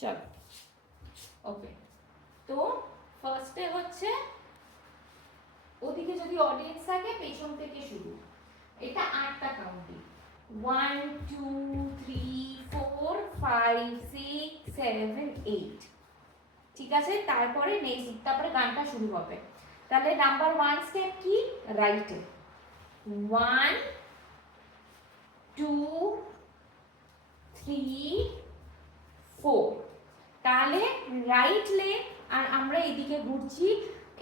চলো ওকে। তো ফার্স্টে হচ্ছে ওদিকে যদি অডিয়েন্স থাকে পেছন থেকে শুরু। এটা 8টা কাউন্টিং, 1 2 3 4 5 6 7 8, ঠিক আছে? তারপরে নেক্সট, তারপরে গানটা শুরু হবে। তাহলে নাম্বার 1 স্টেপ কি? রাইটে 1 2 3 4, তাহলে রাইট লেগ আর আমরা এদিকে ঘুরছি,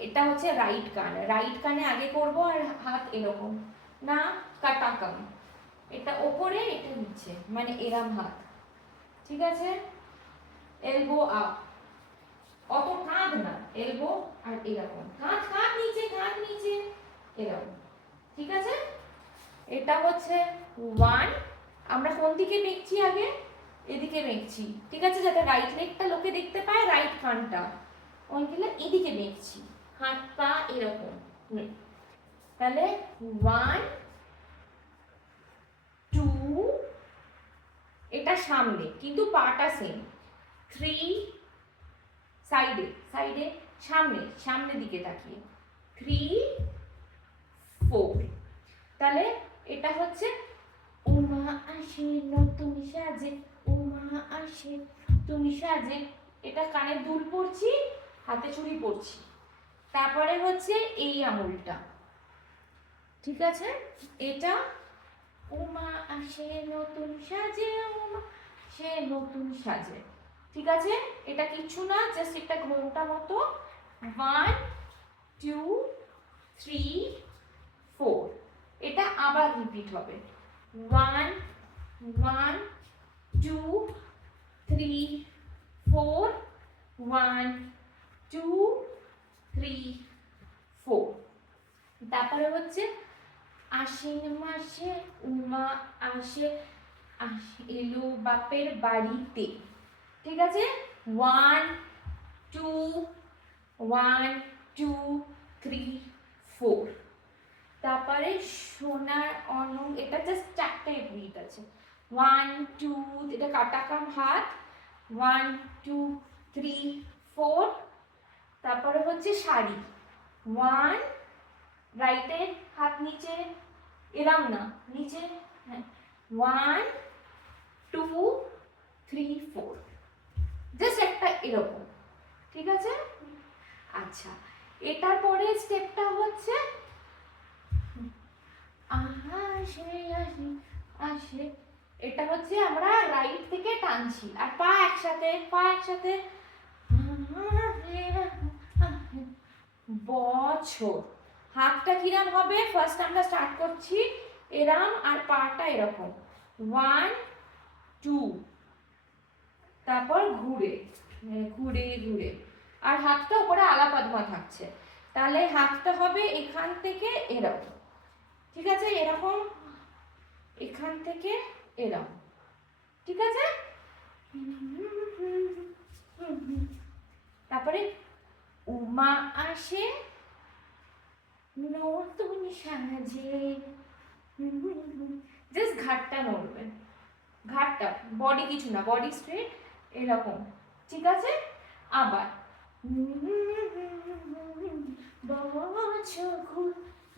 এটা হচ্ছে রাইট কান। রাইট কানে আগে করব আর হাত এরকম না, কাটাকাম, এটা ওপরে এটা নিচে, মানে এরম হাত, ঠিক আছে? এলবো আপ, অত কাঁধ না, এলবো আর এরকম, কাঁধ কাঁধ নিচে, কাঁধ নিচে, এরকম, ঠিক আছে? এটা হচ্ছে 1। আমরা কোন দিকে মেখছি আগে? এদিকে মেখছি, ঠিক আছে? যাতে রাইট লেগটা লোকে দেখতে পায়, রাইট কানটা ওইগুলো এদিকে মেখছি, হাত পা এরকম। তাহলে 1 2, এটা সামনে কিন্তু পাটা সেম, 3 সাইডে সাইডে, সামনে সামনের দিকে তাকিয়ে, 3 4। তাহলে এটা হচ্ছে উমা আসে নতুন সাজে, উমা আসে তুমি সাজে, এটা কানের দুল পরছি, হাতে চুড়ি পরছি। তারপরে হচ্ছে এই আঙুলটা, ঠিক আছে? এটা উমা আসে নতুন সাজে, উমা সে নতুন সাজে, ঠিক আছে? এটা কিচ্ছু না, জাস্ট একটা ঘোমটা মতো। 1 2 3 4, এটা আবার রিপিট হবে। 1 1 2 3 4, 1 2 3 4। তারপরে হচ্ছে আশ্বিন মাসে উমা আসে, এলো বাপের বাড়িতে, ঠিক আছে? 1 2 1 2 3 4। তারপরে সোনার অনং, এটা জাস্ট 4টে বিট আছে। 1 2, এটা কাটাকাম হাত, 1 2 3 4। তারপরে হচ্ছে শাড়ি, 1 রাইটে হাত নিচে, এরম না, নিচে, 1 2 3 4, জাস্ট একটা এরকম, ঠিক আছে? আচ্ছা, এটার পরে স্টেপটা হচ্ছে আসে আসে আসে, এটা হচ্ছে আমরা রাইট থেকে টানছি আর পা একসাথে, পা একসাথে, বছর। হাতটা কিরম হবে? ফার্স্ট আমরা স্টার্ট করছি এরম আর পাটা এরকম, 1 2, তারপর ঘুরে ঘুরে ঘুরে, আর হাতটা উপরে আলাপাদমা থাকছে। তাহলে হাতটা হবে এখান থেকে এরকম, ঠিক আছে? এরকম, এখান থেকে এরকম, ঠিক আছে? তারপরে উমা আসে নতুন সাজে, জাস্ট ঘাটটা নড়বেন, ঘাটটা, বডি কিছু না, বডি স্ট্রেট এরকম, ঠিক আছে? আবার বছর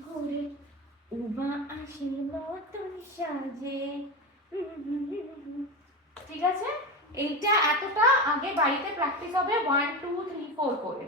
ঘুরে উমা আসে নতুন সাজে, ঠিক আছে? এইটা এতটা আগে বাড়িতে প্র্যাকটিস হবে 1 2 3 4 করে।